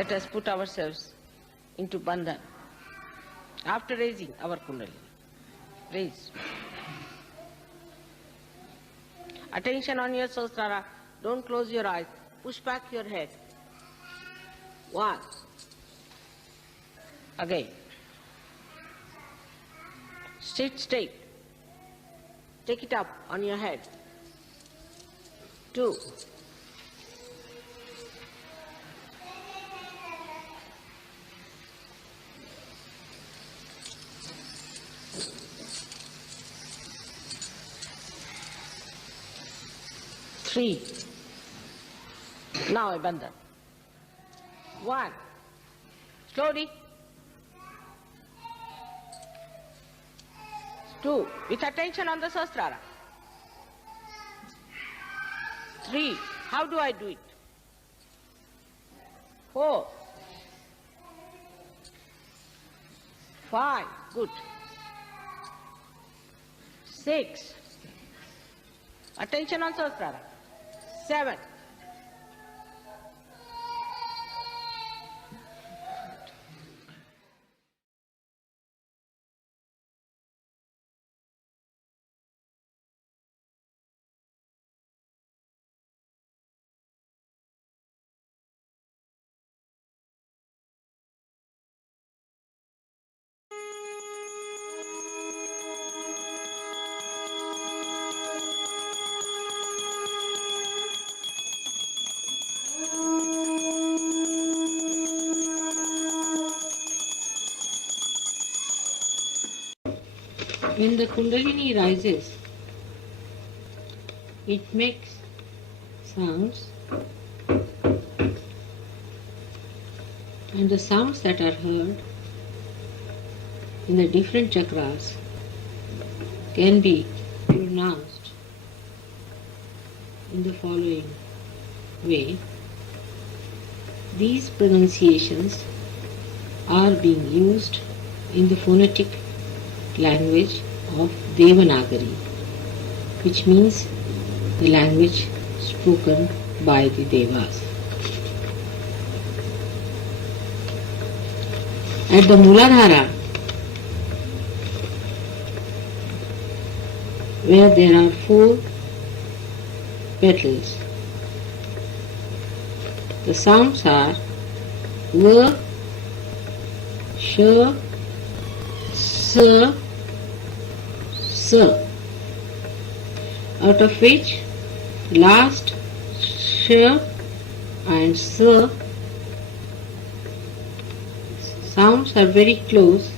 Let us put ourselves into bandhan. After raising our kundalini, raise. Attention on your Sahasrara. Don't close your eyes. Push back your head. 1. Again. Sit straight. Take it up on your head. 2. 3. Now a bandhan. 1. Slowly. 2. With attention on the Sahasrara. 3. How do I do it? 4. 5. Good. 6. Attention on Sahasrara. 7. When the Kundalini rises, it makes sounds, and the sounds that are heard in the different chakras can be pronounced in the following way. These pronunciations are being used in the phonetic language of Devanagari, which means the language spoken by the Devas. At the Muladhara, where there are 4 petals, the sounds are V, Sh, S, S, out of which last Sh and S sounds are very close,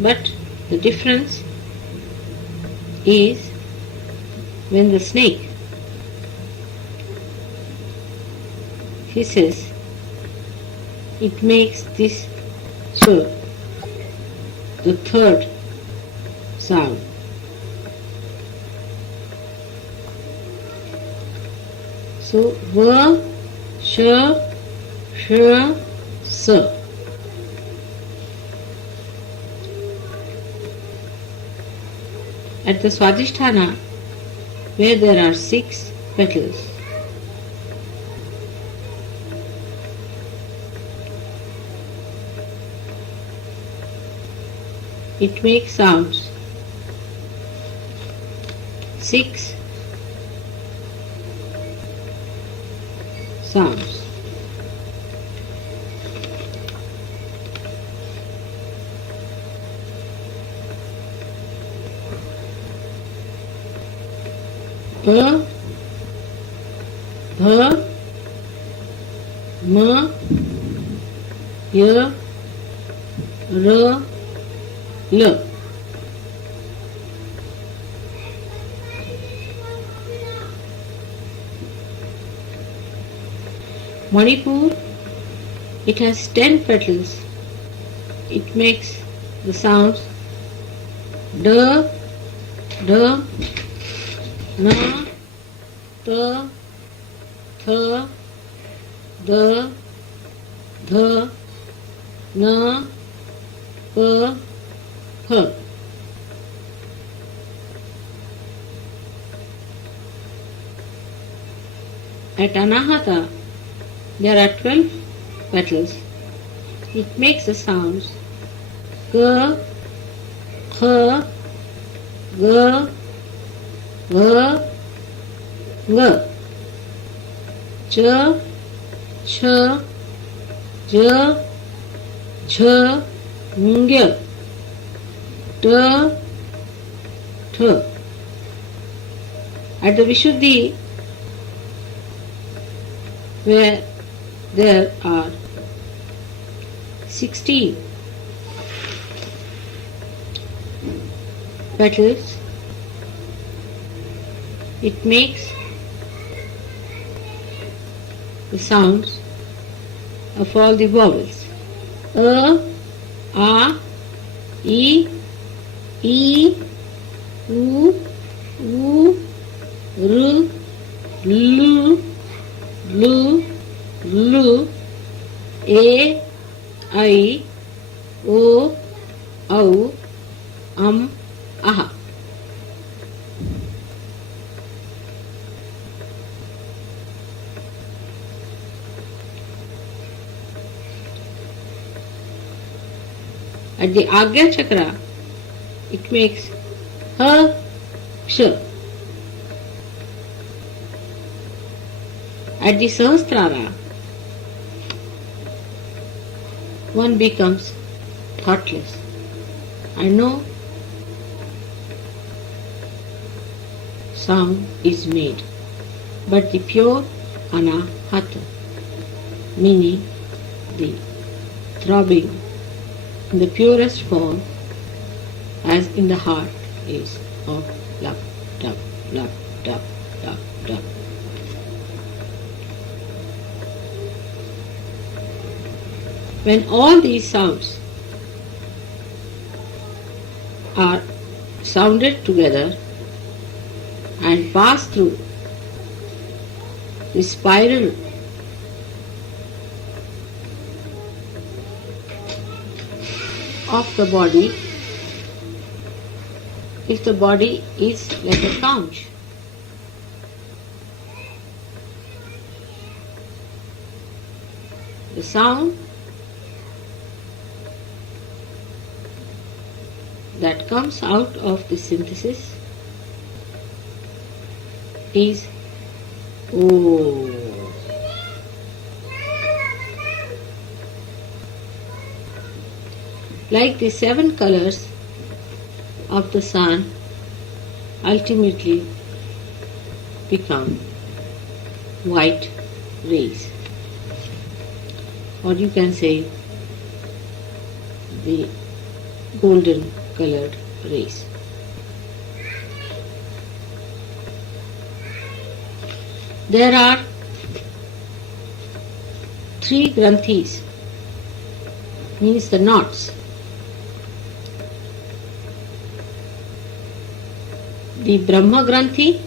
but the difference is when the snake hisses, it makes this Ch, the third sound. So V, Sh, Sh, S. At the Swadhisthana, where there are 6 petals, it makes sounds 6 sounds. P, Bh, M, Y, R, L. Manipur, it has 10 petals. It makes the sounds D, D, N, T, Th, D, Dh, N, P, H. At Anahata, There are 12 petals. It makes the sounds G, H, G, G, G, Ch, Ch, J, J, Ng, T, T. At the Vishuddhi, where there are 16 petals, it makes the sounds of all the vowels. A, E, U, R, L, A, I, O, Au, Aha. At the Agya Chakra, it makes Ha, Sh. At the Sahasrara, one becomes thoughtless. I know sound is made, but the pure Anahata, meaning the throbbing in the purest form, as in the heart, is of love, dub, dub, dub, dub, dub. When all these sounds are sounded together and pass through the spiral of the body, if the body is like a conch, the sound that comes out of the synthesis is O. Like the 7 colors of the sun ultimately become white rays, or you can say the golden colored rays. There are 3 granthis, means the knots. The Brahma Granthi,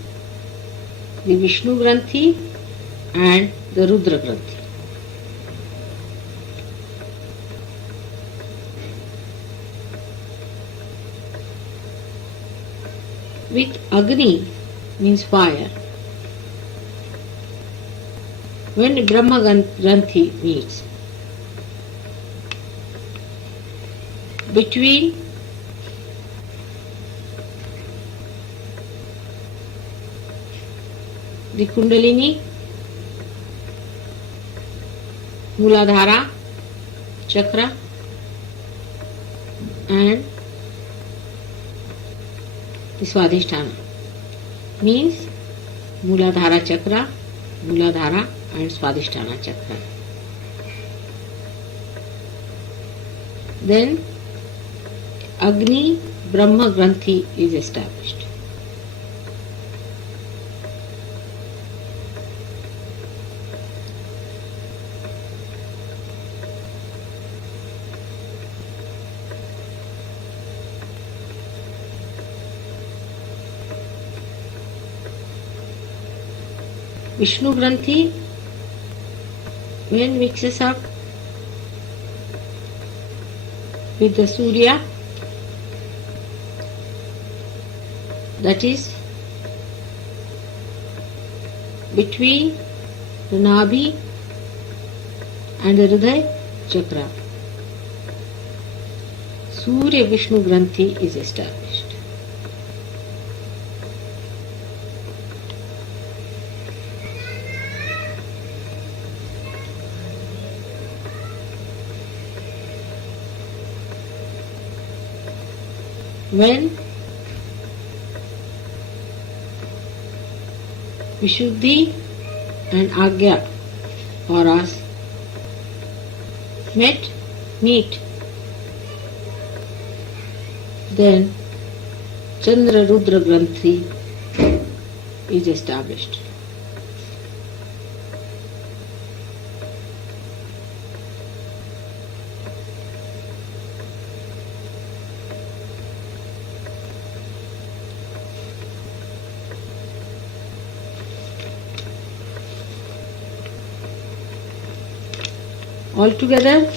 the Vishnu Granthi, and the Rudra Granthi. With Agni means fire. When the Brahma Granthi meets, between the Kundalini, Muladhara, Chakra, and the Swadhisthana, means Muladhara Chakra, Muladhara and Swadhisthana Chakra. Then Agni Brahma Granthi is established. Vishnu Granthi, when mixes up with the Surya, that is between the Nabhi and the Hriday Chakra. Surya Vishnu Granthi is established. When Vishuddhi and Agya auras meet, then Chandra Rudra Granthi is established. Altogether,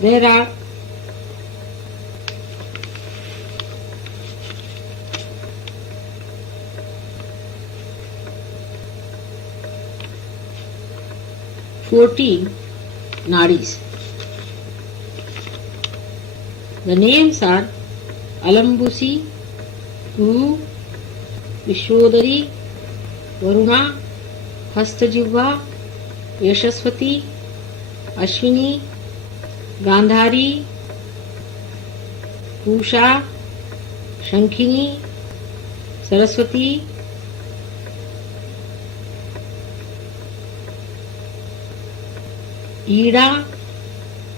there are 14 nadis. The names are Alambusi, Uru, Vishodari, Varuna, Hastajivva, Yashaswati, Ashwini, Gandhari, Pusha, Shankhini, Saraswati, Ida,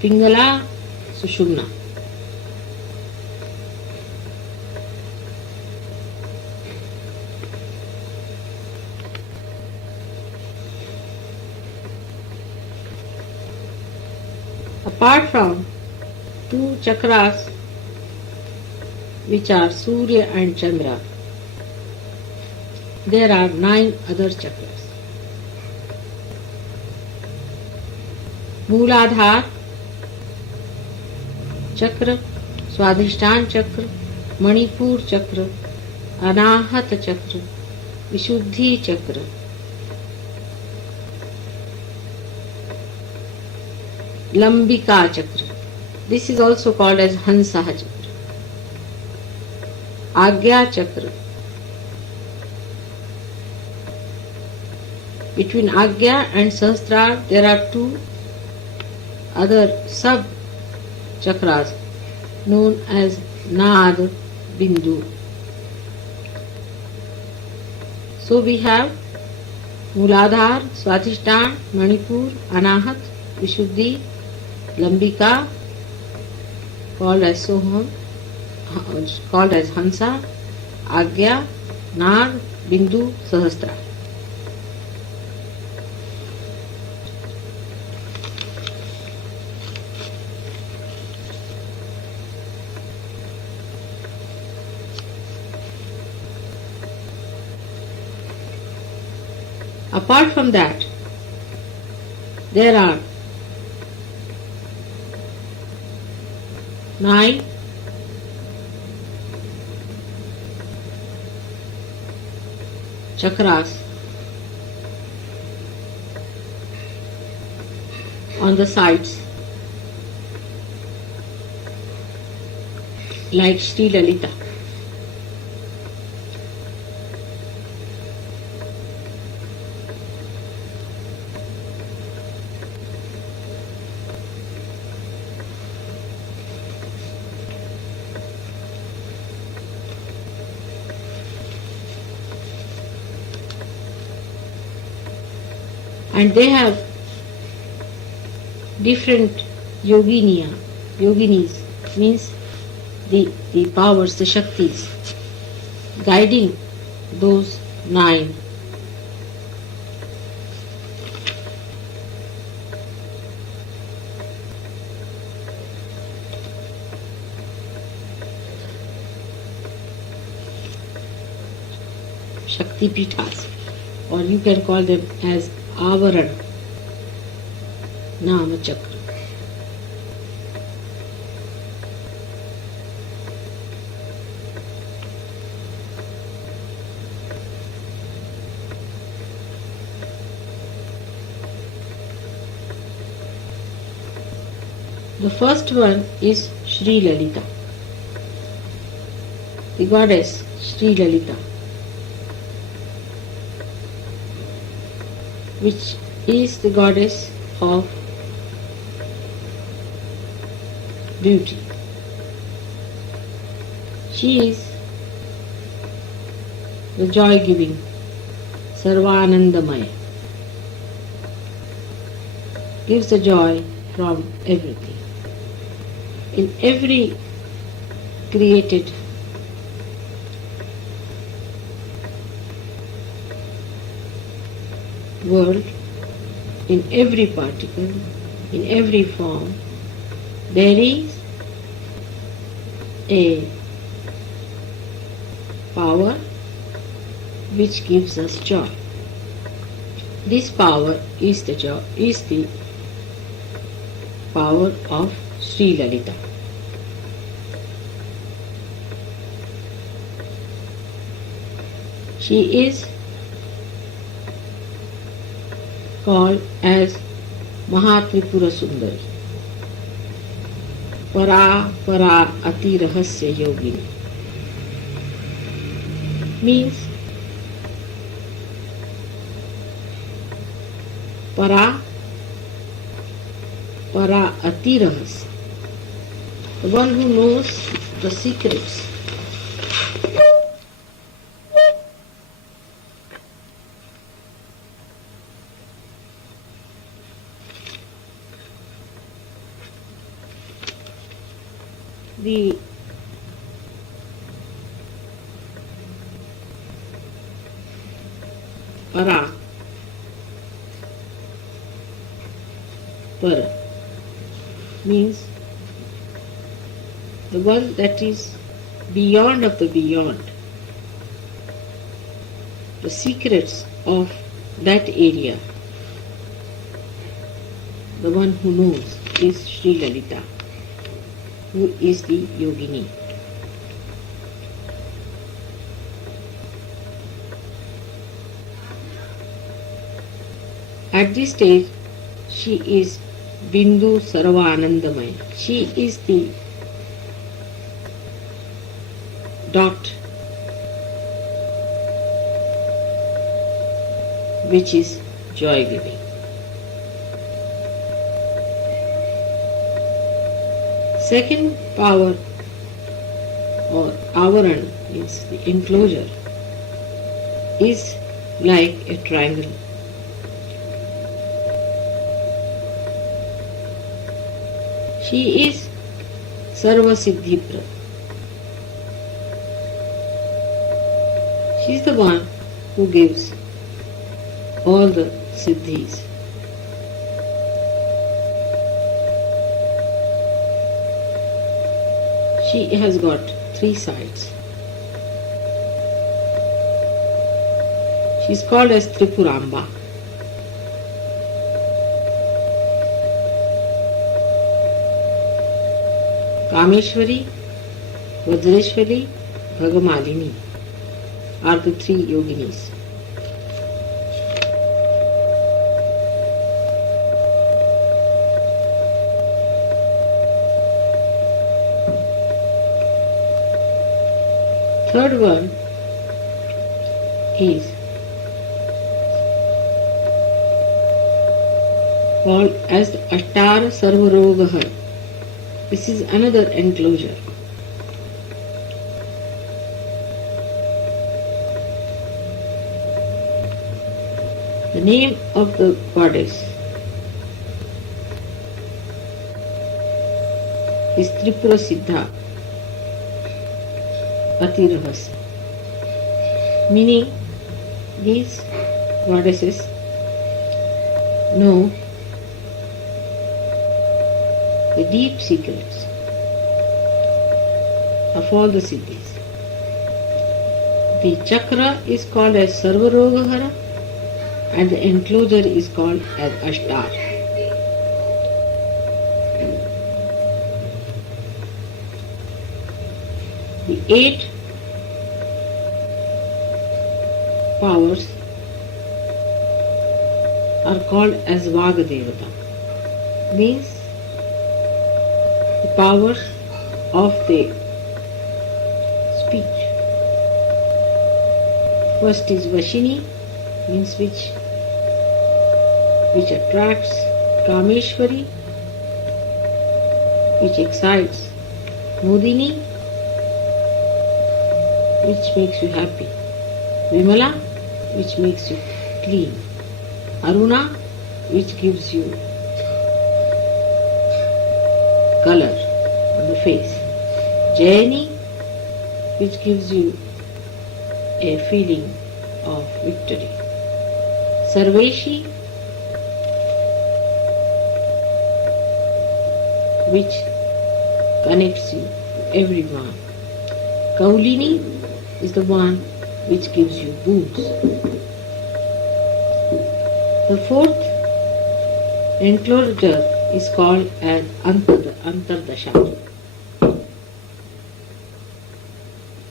Pingala, Sushumna. Apart from two chakras, which are Surya and Chandra, there are 9 other chakras. Mooladhar Chakra, Swadhishtan Chakra, Manipur Chakra, Anahat Chakra, Vishuddhi Chakra, Lambika Chakra. This is also called as Hansaha Chakra. Agya Chakra. Between Agya and Sahasrara there are 2 other sub chakras known as Nad, Bindu. So we have Mooladhar, Swadhishtan, Manipur, Anahat, Vishuddhi, Lambika, called as Soham, called as Hansa, Agya, Nad, Bindu, Sahasrara. Apart from that, there are 9 chakras on the sides, like Sri Lalita. And they have different yoginis means the powers, the Shaktis, guiding those 9. Shakti Pithas, or you can call them as Avaran, Nama Chakra. The first one is Sri Lalita, the goddess Sri Lalita, which is the goddess of beauty. She is the joy-giving Sarvanandamaya, gives the joy from everything. In every created world, in every particle, in every form, there is a power which gives us joy. This power is the power of Sri Lalita. She is called as Mahatripura Sundari, Para Para Ati Rahasya Yogini, means Para Para Ati Rahasya, the one who knows the secrets the Para means the one that is beyond of the beyond. The secrets of that area, the one who knows is Sri Lalita, who is the yogini. At this stage, she is Bindu Sarvanandamaya. She is the dot which is joy-giving. Second power or avaran means the enclosure is like a triangle. She is Sarva Siddhipra. She is the one who gives all the siddhis. She has got 3 sides. She is called as Tripuramba. Kameshwari, Vajreshwari, Bhagamalini are the 3 yoginis. Third one is called as Ashtara Sarvarogah. This is another enclosure. The name of the goddess is Tripura Siddha Ati Rahasya, meaning these goddesses know the deep secrets of all the siddhis. The chakra is called as Sarvarogahara and the enclosure is called as Ashtar. The 8 powers are called as Vagadevata, means powers of the speech. First is Vashini, means which attracts, Kameshwari, which excites, Modini, which makes you happy, Vimala, which makes you clean, Aruna, which gives you color on the face, Jayani, which gives you a feeling of victory, Sarveshi, which connects you to everyone, Kaulini is the one which gives you boons. The fourth enclosure is called as Antardasha.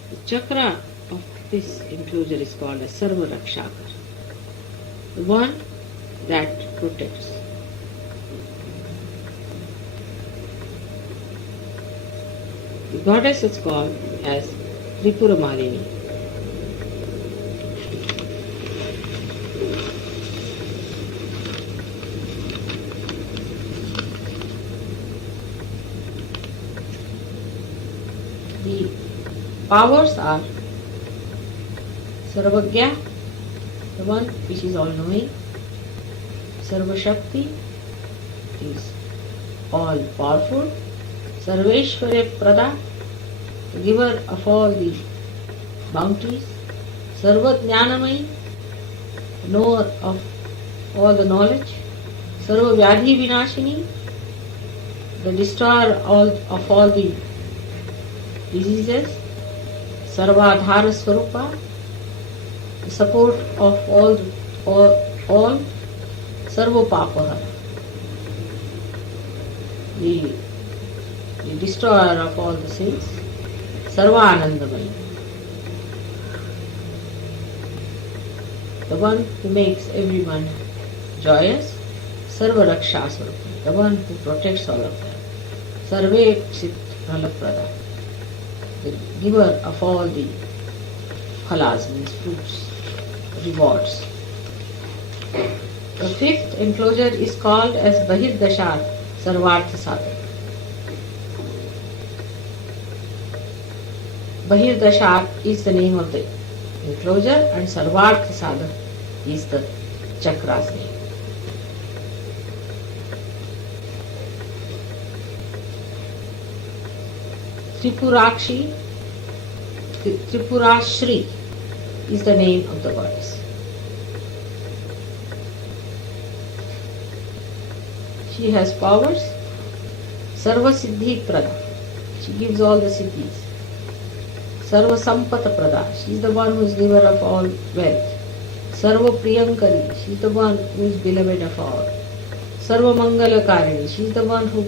The chakra of this enclosure is called as Sarva Rakshakar, the one that protects. The goddess is called as Tripura Malini. The powers are Sarvagya, the one which is all knowing, Sarvashakti is all powerful, Sarveshwara Prada, the giver of all the bounties, Sarvajnanamai, knower of all the knowledge, Sarva Vyadhi Vinashini, the destroyer of all the diseases, Sarvadhara Swarupa, the support of all Sarva Papahara, the destroyer of all the sins, Sarva Anandamai, the one who makes everyone joyous, Sarva Raksha Swarupa, the one who protects all of them, Sarve Kshit Nalaprada, the giver of all the phalas, means fruits, rewards. The fifth enclosure is called as Bahirdashar Sarvartha Sadhak. Bahirdashar is the name of the enclosure and Sarvartha Sadhak is the chakra's name. Tripurakshi, Tripurashri is the name of the goddess. She has powers. Sarva Siddhi Prada, she gives all the siddhis. Sarva Sampata Prada, she is the one who is giver of all wealth. Sarva Priyankari, she is the one who is beloved of all. Sarva Mangala Karini, she is the one who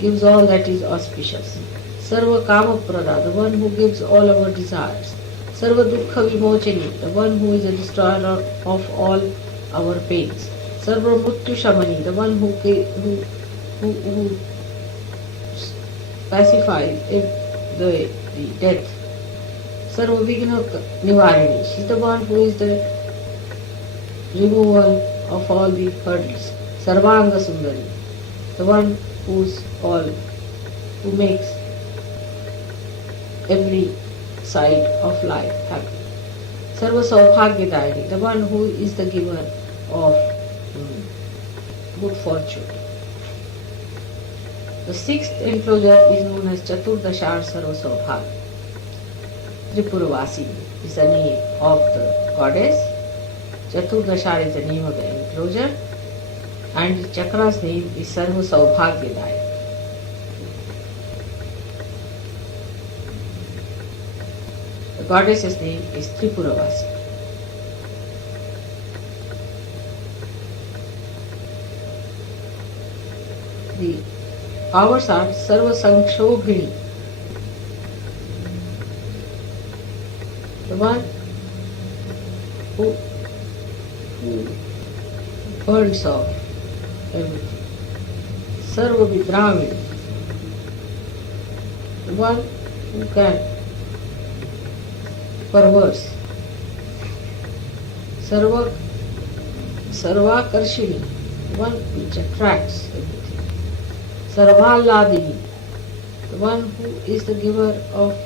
gives all that is auspicious. Sarva Kama Prada, the one who gives all our desires. Sarva Dukkha Vimochini, the one who is a destroyer of all our pains. Sarva Mrityu Shamani, the one who pacifies the death. Sarva Vigna Nivarini, she is the one who is the removal of all the hurdles. Sarvanga Sundari, the one who makes every side of life happy. Sarva Saubhagyadayini, the one who is the giver of good fortune. The sixth enclosure is known as Chaturdashar Sarva Saubhagya. Tripuravasi is the name of the goddess. Chaturdashar is the name of the enclosure and the chakra's name is Sarva Saubhagyadayini. The goddess's name is Tripuravasi. The powers are Sarva Sankshobhini, the one who burns off everything. Sarva Vidramini, the one who can perverse. Sarvakarshini, the one which attracts everything. Sarvaladini, the one who is the giver of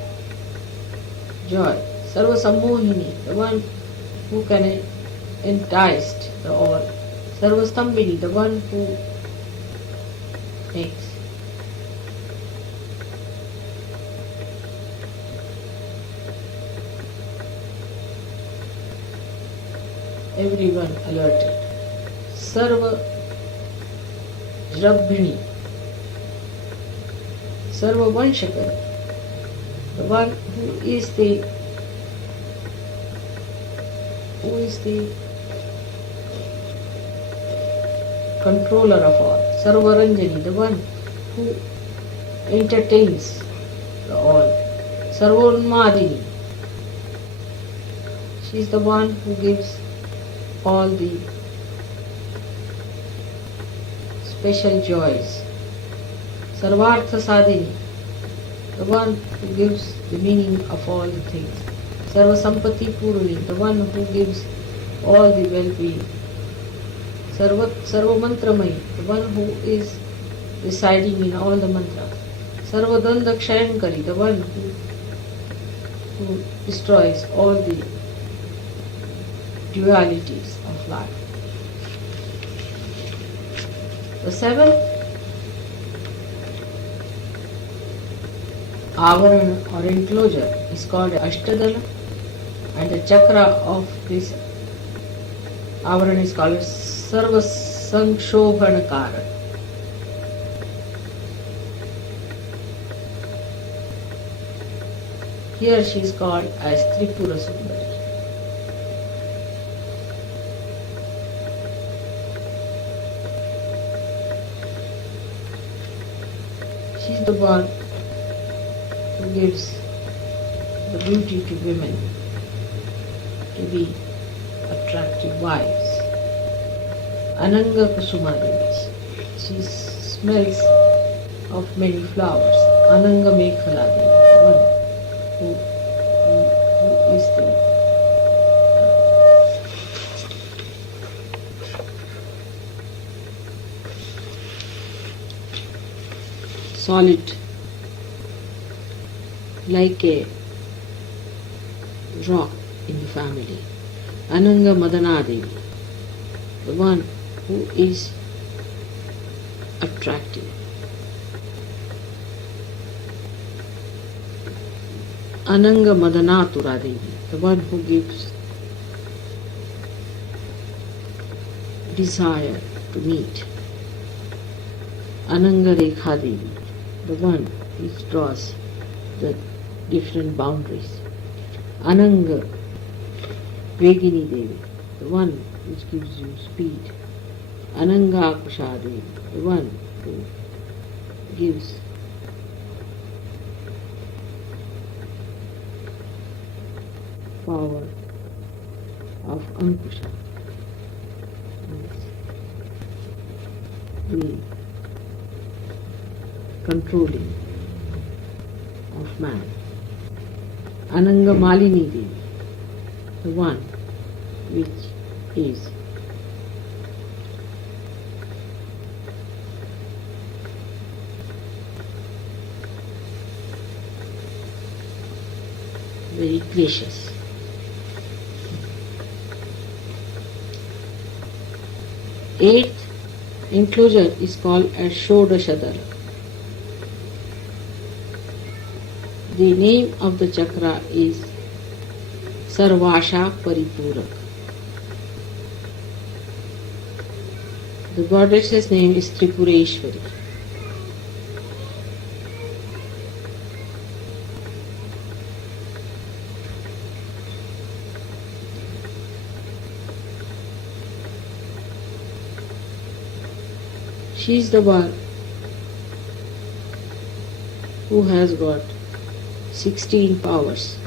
joy. Sarvasammohini, the one who can entice the all. Sarvastambhini, the one who makes everyone alerted. Sarva Jrabhini, Sarva Vanshakari, the one who is the controller of all. Sarva Ranjani, the one who entertains the all. Sarvonmadini, she is the one who gives all the special joys. Sarvartha Sadhini, the one who gives the meaning of all the things. Sarva Sampati Puruni, the one who gives all the well-being. Sarva Mantramai, the one who is residing in all the mantras. Sarva Danda Kshayankari, the one who destroys all the dualities of life. The seventh avarana or enclosure is called Ashtadala, and the chakra of this avarana is called Sarva Sanshobhanakara. Here she is called as Tripura Sundari. She is the one who gives the beauty to women to be attractive wives. Ananga Kusuma Devi. She smells of many flowers. Ananga Mekhala Devi, one who is the solid, like a rock in the family. Ananga Madana Devi, the one who is attractive. Ananga Madanatura Devi, the one who gives desire to meet. Ananga Rekha Devi, the one which draws the different boundaries. Ananga Vegini Devi, the one which gives you speed. Ananga Akusha Devi, the one who gives power of Ankusha, the controlling of man. Ananga Malini Devi, the one which is very gracious. Eighth enclosure is called as Shodashadara. The name of the chakra is Sarvasha Paripurak. The goddess's name is Tripureshwari. She is the one who has got 16 powers.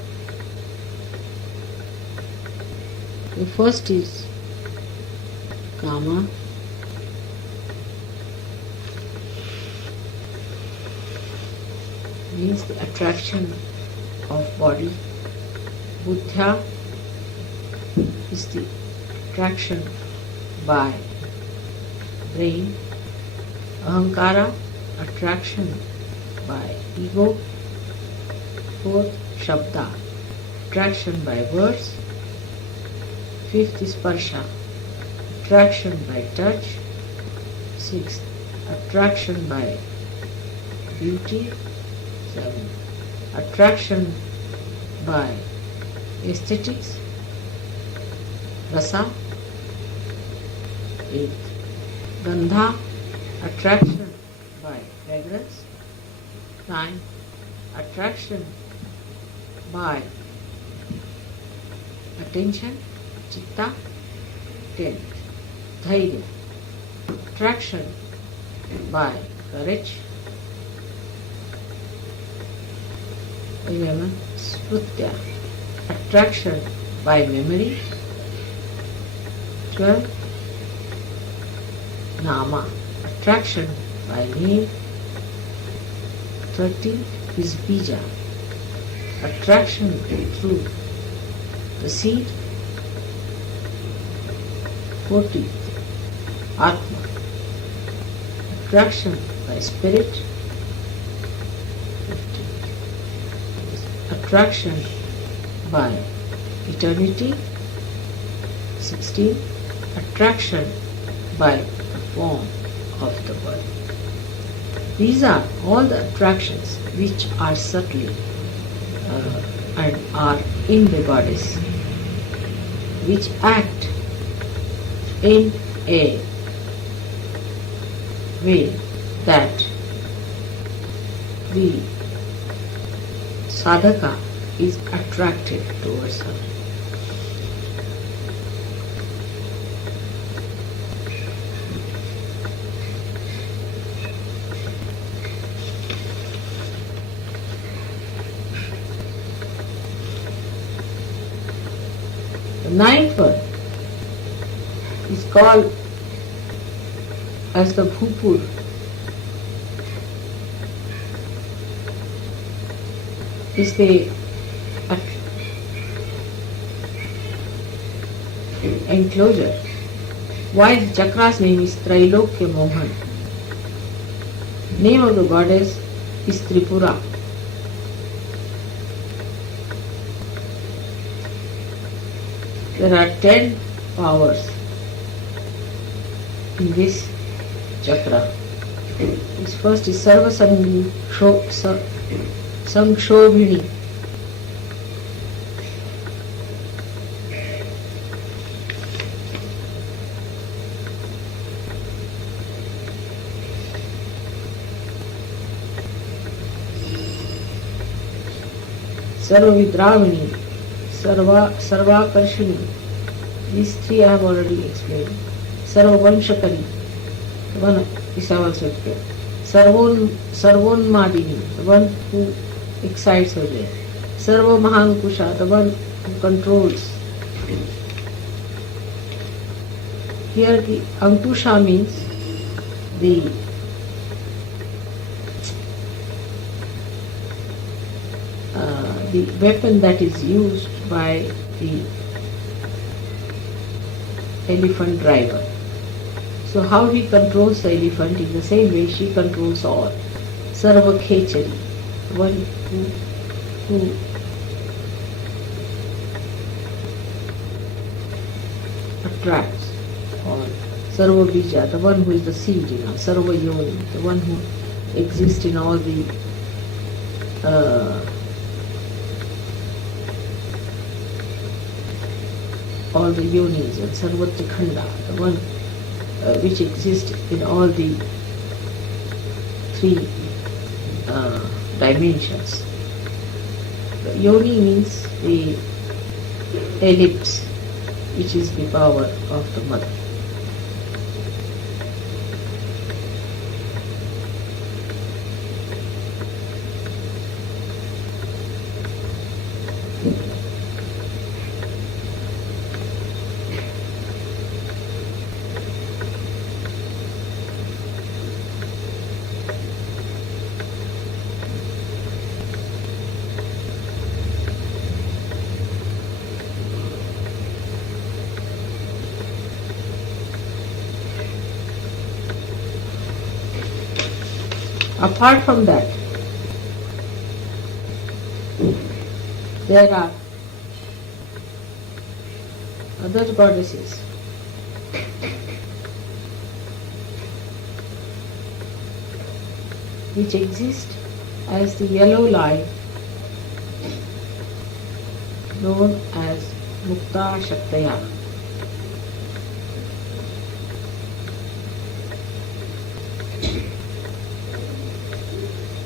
The first is Kama, means the attraction of body. Buddha is the attraction by brain. Ahankara, attraction by ego. Fourth, Shabda, attraction by words. Fifth is Sparsha, attraction by touch. Sixth, attraction by beauty. Seventh, attraction by aesthetics. Rasa. Eighth, Gandha, attraction by fragrance. 9. Attraction by attention, chitta. 10. Dhairya, attraction by courage. 11. Sprutya, attraction by memory. 12. Nama, attraction by name. 13 is bija, attraction through the seed. 14 atma, attraction by spirit. 15 attraction by eternity. 16 attraction by the form of the body. These are all the attractions which are subtly and are in the bodies, which act in a way that the sadhaka is attracted towards her. The ninth one is called as the Bhupur. Is the enclosure. Why the chakra's name is Trailokya Mohan? Name of the goddess is Tripura. There are 10 powers in this chakra. This first is Sarva Samshobhini. Sarva Vidravini, Sarvakarshini. These three I have already explained. Sarva Vanshakari, one is also explained. Sarvonmadini, the one who excites her there. Sarva Mahankusha, the one who controls. Here the Ankusha means the weapon that is used by the elephant driver. So how he controls the elephant, in the same way she controls all. Sarva Khechari, one who attracts all. Sarva Bija, the one who is the seed, Sarva Yoni, the one who exists in all the yonis, and Sarvatrikhanda, the one which exists in all the three dimensions. The yoni means the ellipse, which is the power of the mother. Apart from that, there are other goddesses which exist as the yellow line known as Mukta Shaktaya.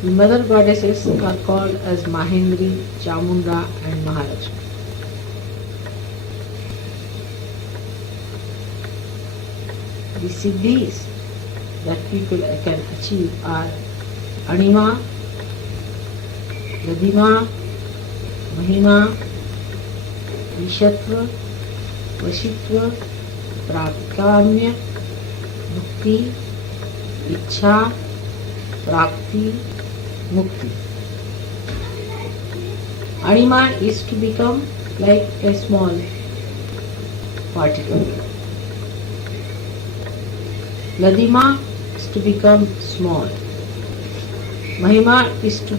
The mother goddesses are called as Mahendri, Chamunda and Mahalakshmi. The siddhis that people can achieve are Anima, Ladima, Mahima, Ishatva, Vashitva, Prakamya, Bhukti, Ichha, Prapti, Mukti. Anima is to become like a small particle. Ladima is to become small. Mahima is to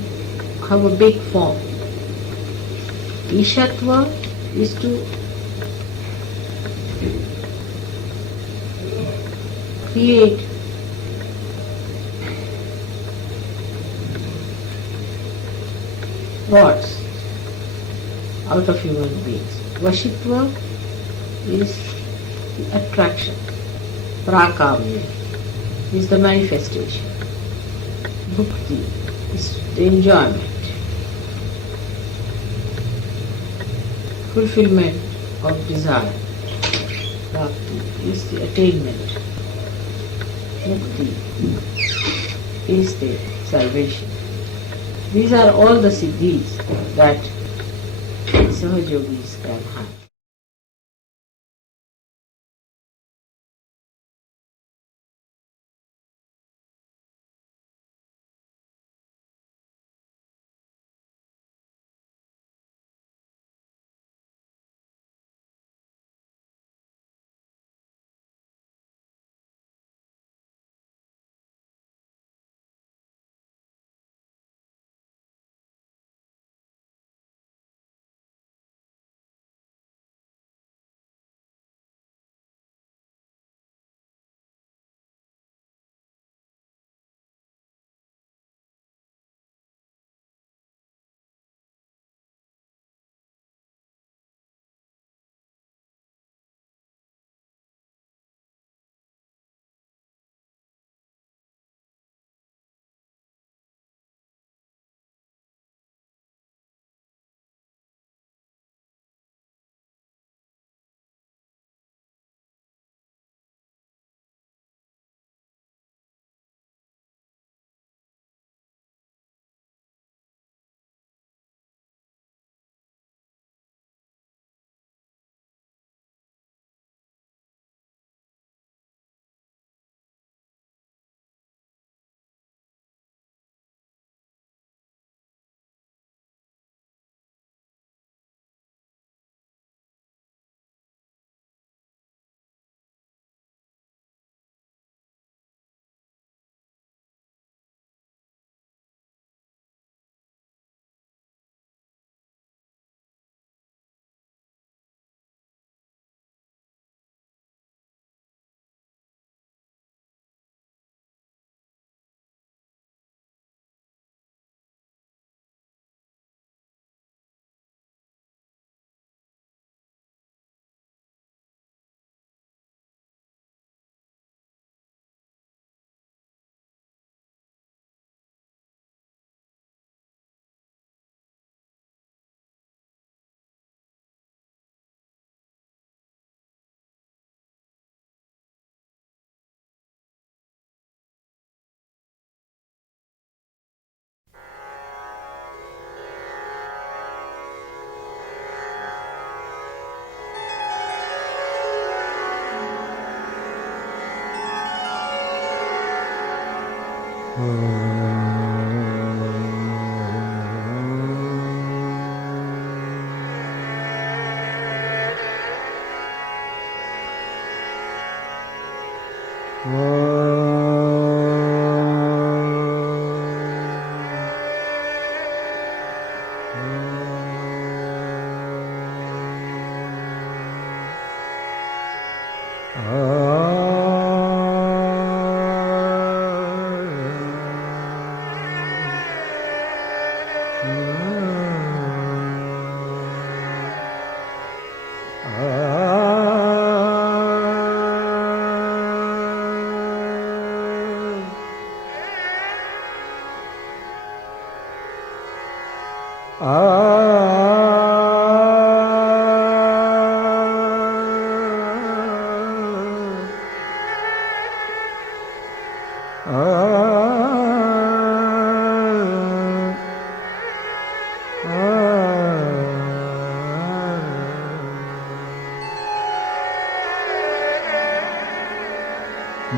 have a big form. Ishatva is to create gods out of human beings. Vashitva is the attraction. Prakamya is the manifestation. Bhukti is the enjoyment. Fulfillment of desire. Prapti is the attainment. Mukti is the salvation. These are all the siddhis that Sahajogis can have.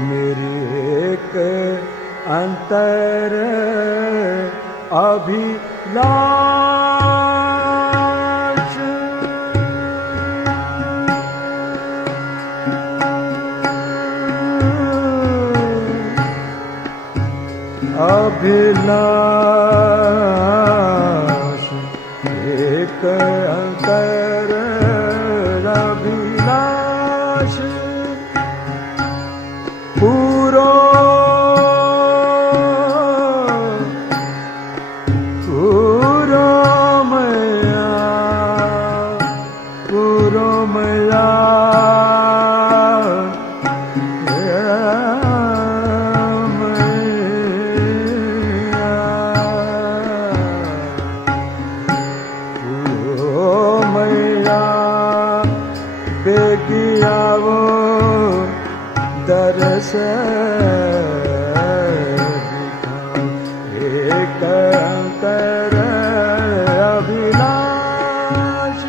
मेरी एक अंतर अभिलाष अभिलाष एक अंतर अभिलाष पूरो मैया बेगिया वो दरस एक अंतर अभिलाष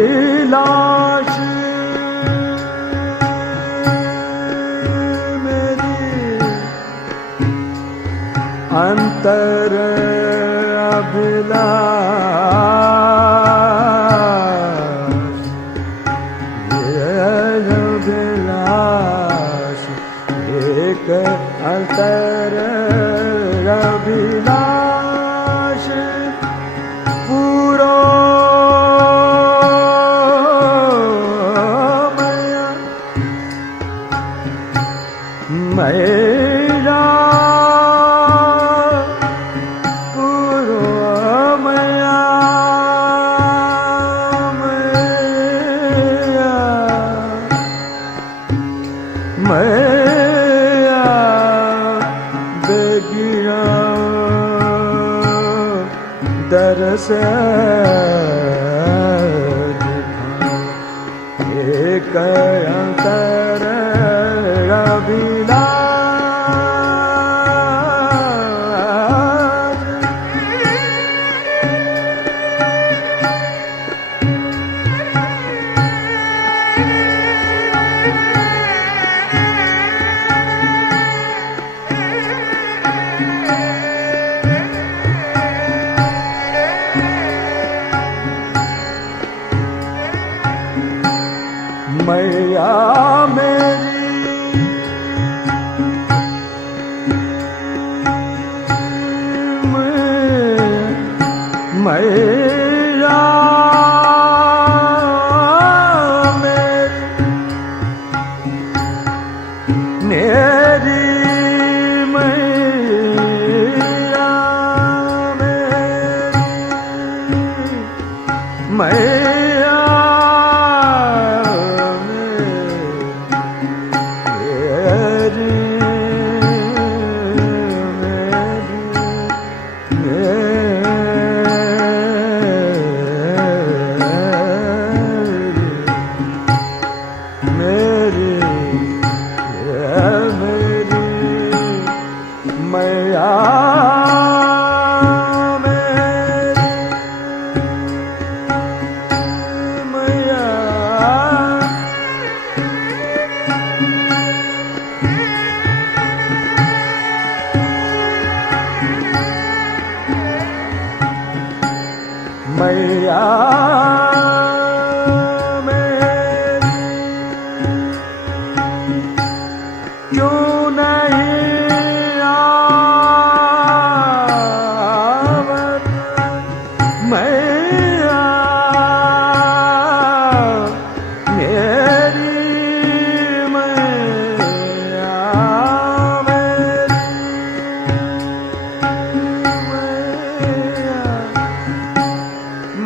अभिलाष अंतर अभिलाष अभिलाष एक अंतर अभिलाष पूरो मैया मैया बेगिया दरस एक अंतर अभिलाष मैया मेरी मैया मेरी मैया मैया मैया क्यों नहीं आवत मैया मेरी मैया मैया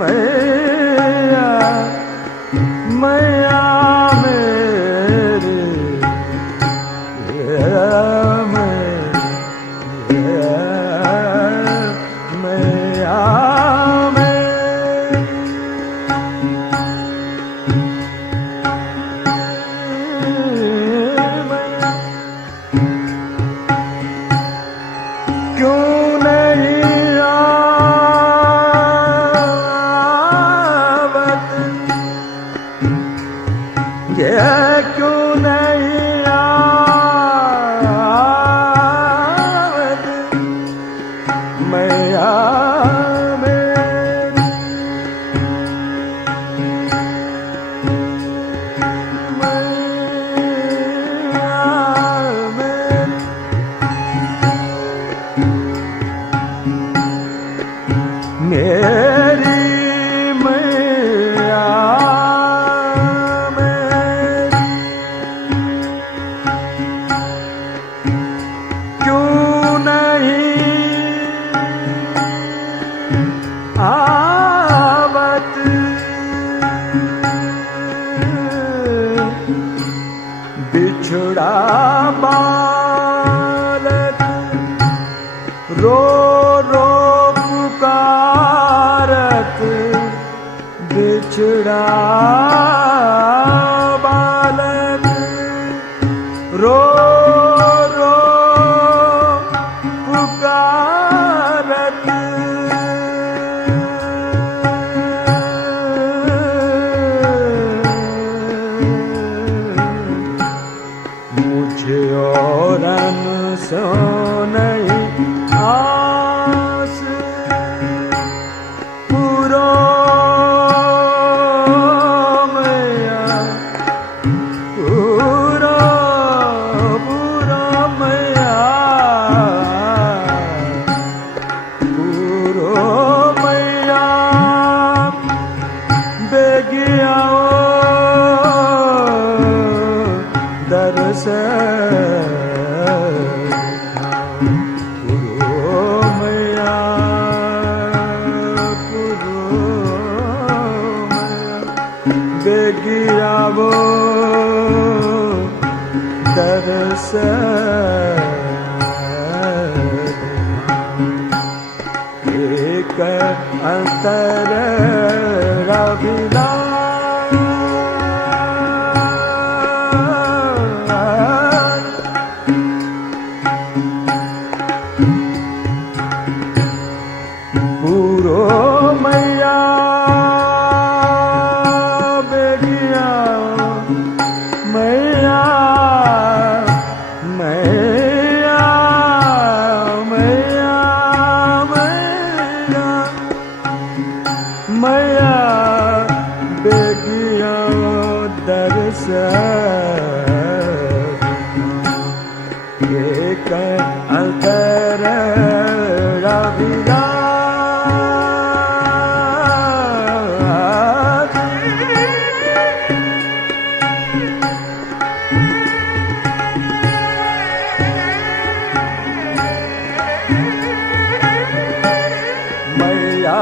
मैया मेरी मैया क्यों नहीं आवत ये क्यों नहीं आवत मैया मेरी मैया क्यों नहीं आवत बिछड़ा बालक रो रो पुकारत बिछड़ा बालक रो रो पुकारत मुझे और सो नहीं आस पूरो मैया पूरो पूरो मैया पूरो मैया बेगिया दरस बेगियावो दरस एक अंतर रविला पूरो मैया बेगिया मैया मैया मैया मैया मैया बेगिया दरस एक अंतर रविला मैया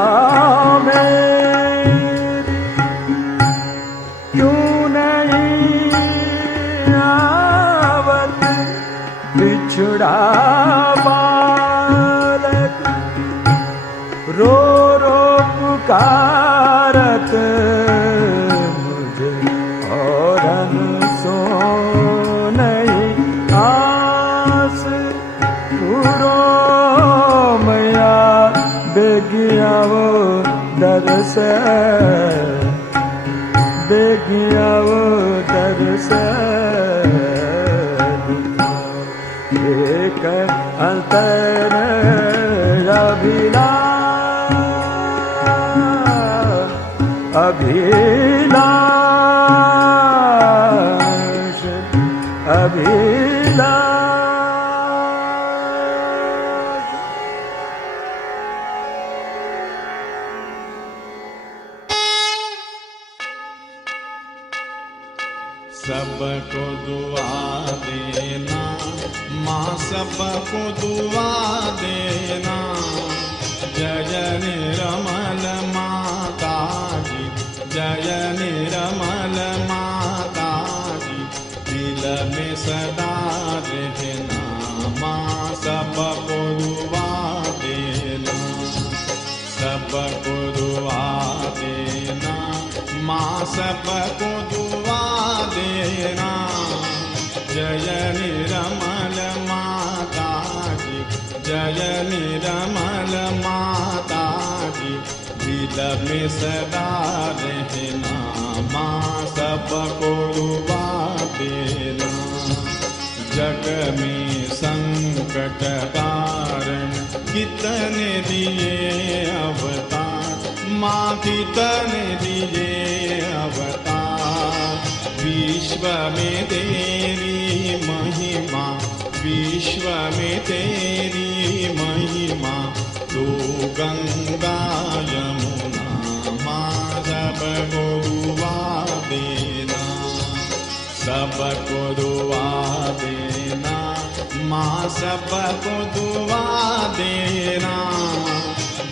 मेरी क्यों नहीं आवत बिछड़ा बालक रो रो पुकारत मुझे और सो नहीं आस पूरो मैया बेगिया वो दरस बेगिया वो दरस एक अंतर अभिलाष अभिलाष। सबको दुआ देना माँ, सबको दुआ देना। जय निर्मल माता जी, जय निर्मल माता जी। दिल में सदा रहना माँ, सबको दुआ देना। सबको दुआ देना माँ, सबको दुआ देना। जय निर्मल माता जी, जय निर्मल माता जी। दिल में सदा रहना माँ, सबको दुआ देना। जग में संकट कारण कितने दिए अवतार माँ, कितने दिए अवतार। विश्व में तेरी महिमा, विश्व में तेरी महिमा। तो गंगा यमुना माँ, सबको दुआ देना। सबको दुआ देना माँ, सबको दुआ देना।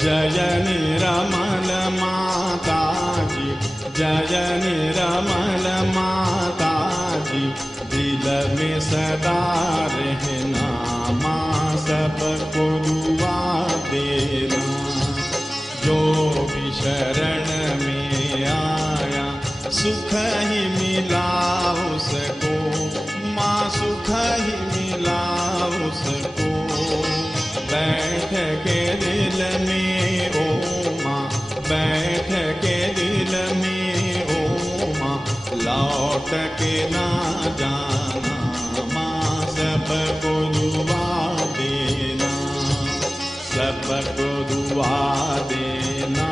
जय निर्मल माता जी, जय निर्मल माता जी। दिल में सदा रहना माँ, सबको दुआ देना। जो भी शरण में आया सुख ही मिला उसको माँ, सुख ही मिला उसको। बैठ के दिल में ओ माँ, बैठ के दिल में ओ माँ। लौट के ना जाना माँ, सबको दुआ देना। सबको दुआ देना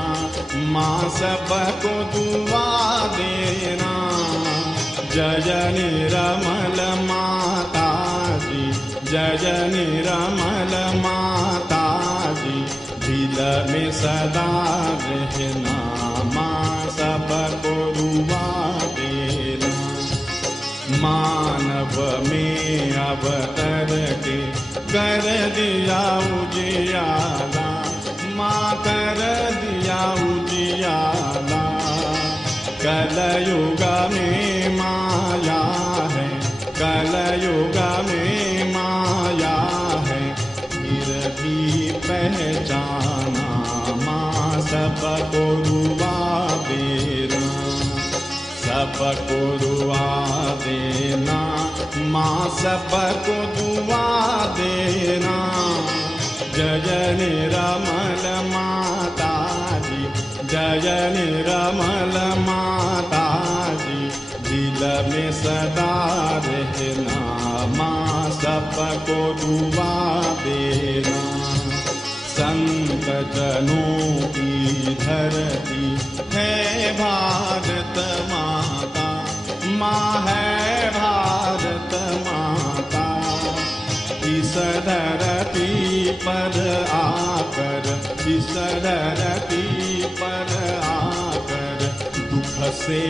माँ, सबको दुआ देना। जय निर्मल माता जी, जय निर्मल माता जी। दिल में सदा रहना माँ, सबको दुआ देना। मानव में अवतर के कर दिया उजियाला माँ, कर दिया उजियाला। कलयुग में माया है, कलयुग में माया है। फिर भी पहचाना माँ, सबको दुआ देना। सबको दुआ देना माँ, सबको दुआ देना। जय निर्मल माता जी, जय निर्मल माता जी। दिल में सदा रहना माँ, सबको दुआ देना। संत जनों की धरती है भारत माता, माँ है भारत माता। इस धरती पर आकर, इस धरती पर आकर दुख से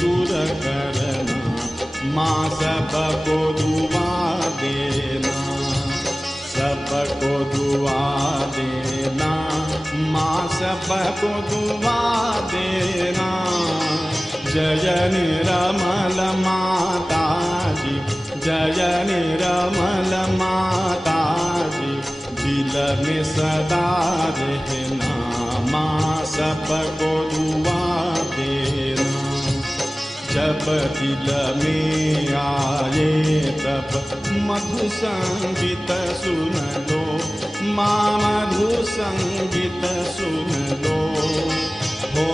दूर करना माँ, सबको दुआ देना। सबको दुआ देना माँ, सबको दुआ देना। जय निर्मल माता जी, जय निर्मल माता जी। दिल में सदा रहना माँ, सबको दुआ देना। जब दिल में आए तब मधु संगीत सुन लो माँ, मधु संगीत सुन लो। हो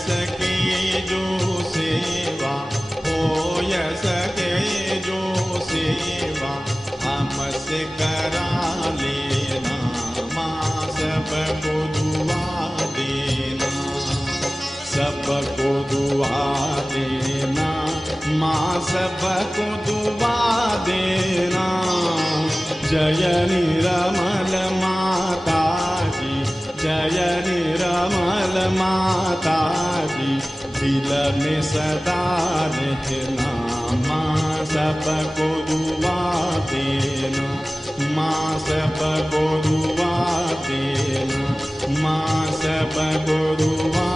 सके जो सेवा, हो सके जो सेवा हमसे करा लेना माँ, सबको दुआ देना। सबको दुआ देना माँ, सबको दुआ जय निरमल माता जी, जय निरमल माता जी, दिल में सदा रहना माँ सबको दुआ देना, माँ सबको दुआ देना, माँ सबको दुआ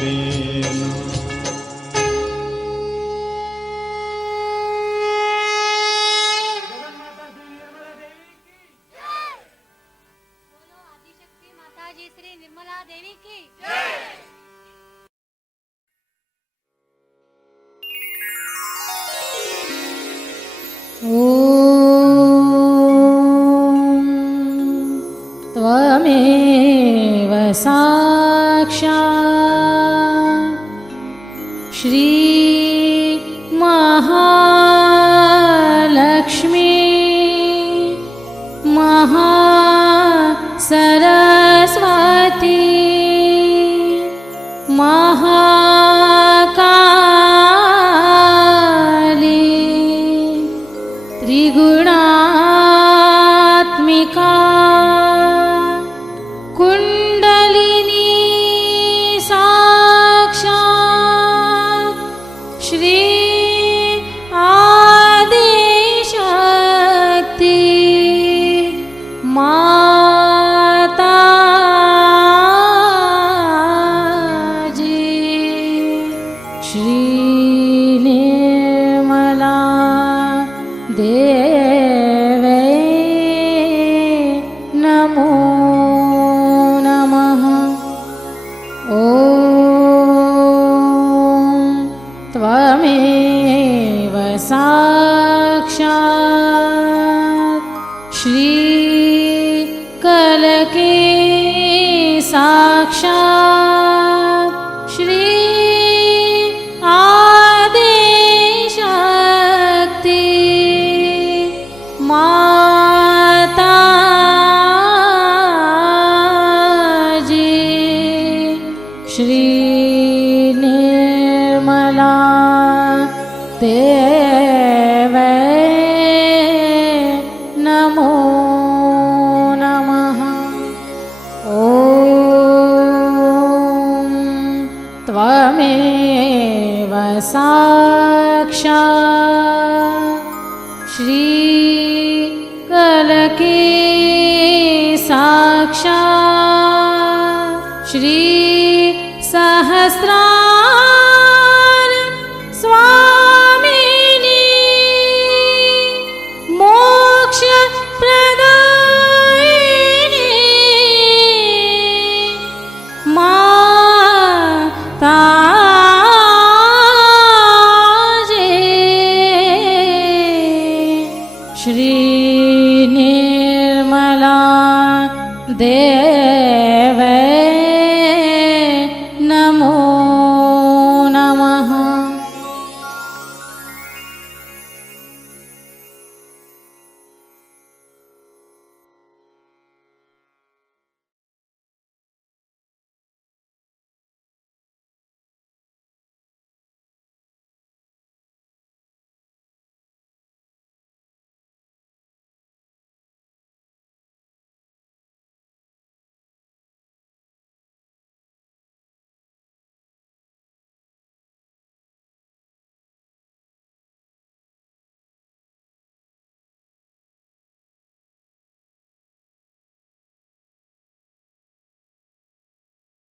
देना। बोलो आदिशक्ति माता जी श्री निर्मला देवी की। त्वमेव साक्षात् श्री महालक्ष्मी महासरस्वती महाकाली त्रिगुणात्मिका कुण्डलिनी साक्षात् श्री आदिशक्ति माता जी, श्री निर्मला देवे नमो नमः। ॐ त्वमेव साक्षात् श्री कलके साक्षात् श्री आदिशक्ति माता जी, श्री निर्मला देवे नमो नमः। ॐ त्वमेव साक्षात् श्री कलके साक्षात् श्री सहस्रार स्वामिनी मोक्ष प्रदायिनी माता जी, श्री निर्मला देवी